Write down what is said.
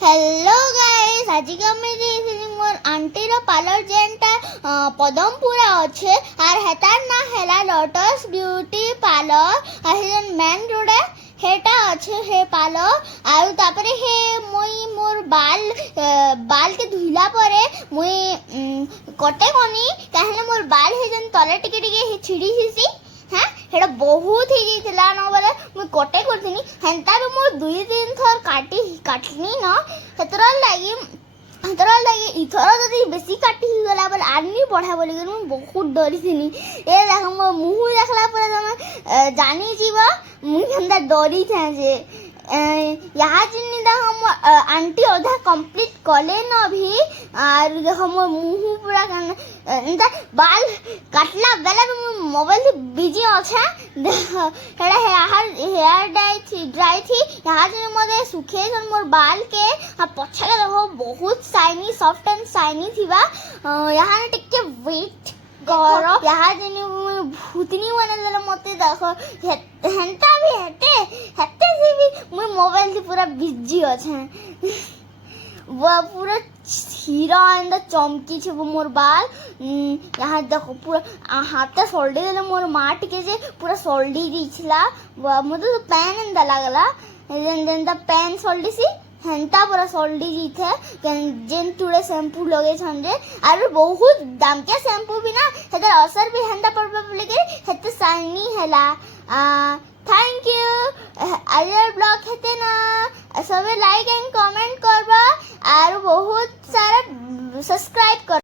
hello guys आज के मेरी मोर आंटी रो पार्लर जेनटा पदमपुरा अच्छे आर हेतार ना हेला लोटस ब्यूटी पार्लर आहिजन मेन रोडे हेटा अच्छे हे पार्लर आउ तापरे हे मुई मोर बाल के धुइला परे मुई कटे कोनी काहे मोर बाल हेजन तले टिके टिके हे छिड़ी हिसी हाँ हेटा बहुत ही जाइथिला न बोले मुई कटे करथिनी हेंता भी मोर 2-3 थर काटनी न हेतरा लागी इथर जदि बेसी काटी गला बोले आनी पढ़ा बोली मुई बहुत डरी थिनी ए देख मो मुंह देखला पर तमे जानी जीवा मुई हेंता डरी था जे यहाँ जिन्नी दा हम आंटी अधा कंप्लीट कले न भी और हम मुंह पूरा एंता बाल काटला बेला मोबाइल से बिजी अच्छा हेड़ा हेयर ड्राई थी यहाँ जिन्नी मदे सुखे सन मोर बाल के आ पछा के देखो बहुत शाइनी सॉफ्ट एंड शाइनी थीबा यहाँ टिके वेट करो यहाँ जिन्नी भूतनी बने देला मते देखो हेंता भी हेते से भी मुई मोबाइल से पूरा बिजी अच्छे वो पूरा हीरा एंड चमकी छे वो मोर बाल यहाँ देखो पूरा हाथे सोल्डी देले मोर माट के जे पूरा सोल्डी दिछला वो मते तो पैन एंड लागला जेन पैन सोल्डी सी हेंता पूरा सोल्डी जीथे जेन टुडे शैम्पू लगे छंजे आरो बहुत दाम के शैम्पू भी ना हेतर असर भी हेंता पड़बा बोले के हेते शाइनी हेला थैंक यू आजर ब्लॉग हेते ना सबे लाइक एंड कमेंट करबा आरो बहुत सारा सब्सक्राइब कर